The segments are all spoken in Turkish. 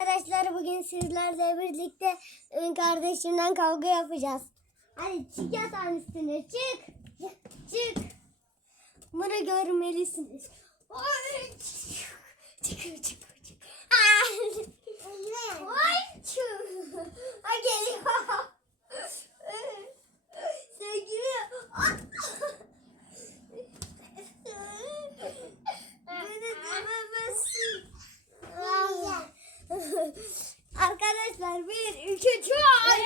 Arkadaşlar bugün sizlerle birlikte ıı, kardeşimden kavga yapacağız. Hadi çık yatağın üstüne çık. Çık. Bunu görmelisiniz. Çık çık çık. çık. Ay. Ay, çık. Ay geliyor. Sevgili. Beni dövemezsin. Arkadaşlar bir, iki, üç. Ay.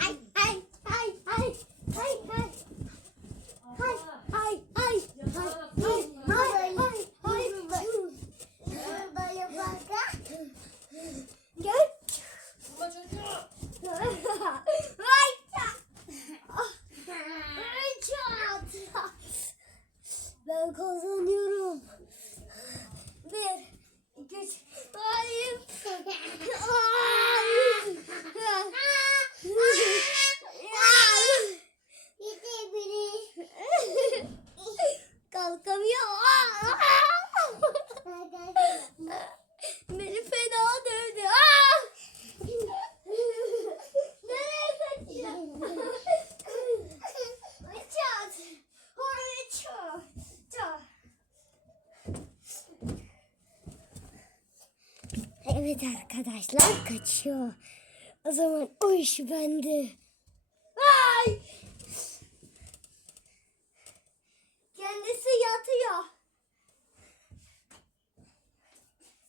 Ay ay ay ay ay ay. Hay hay hay hay hay hay hay Böyle baka. Gel. Ay çat. Ay. Ben kazanıyorum. Bir, Hayır. Hayır. Evet arkadaşlar kaçıyor. O zaman o iş bende. Ay! Kendisi yatıyor.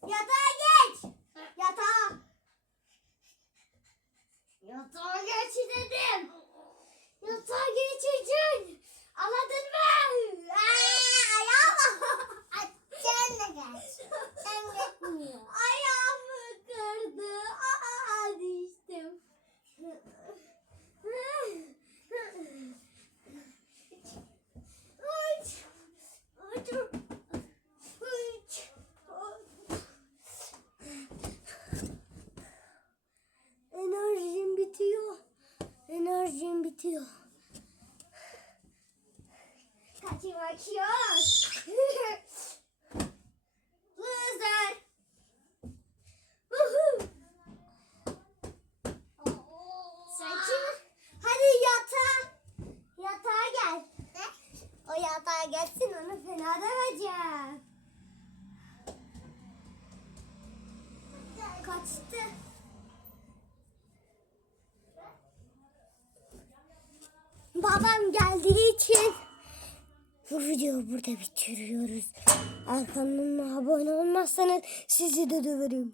Yatağa geç. Yatağa. Yatağa geç dedim. Yatağa geçeceksin. Anladın mı? Aa, ayağım. Sen de geç. Sen gitmiyor. Enerjim bitiyor. Enerjim bitiyor. Kaçmak yok. Loser. Hadi yatağa. Yatağa gel. O yatağa gelsin onu fena döveceğim. Kaçtı. Babam geldiği için bu videoyu burada bitiriyoruz. Arkamdan abone olmazsanız sizi de döverim.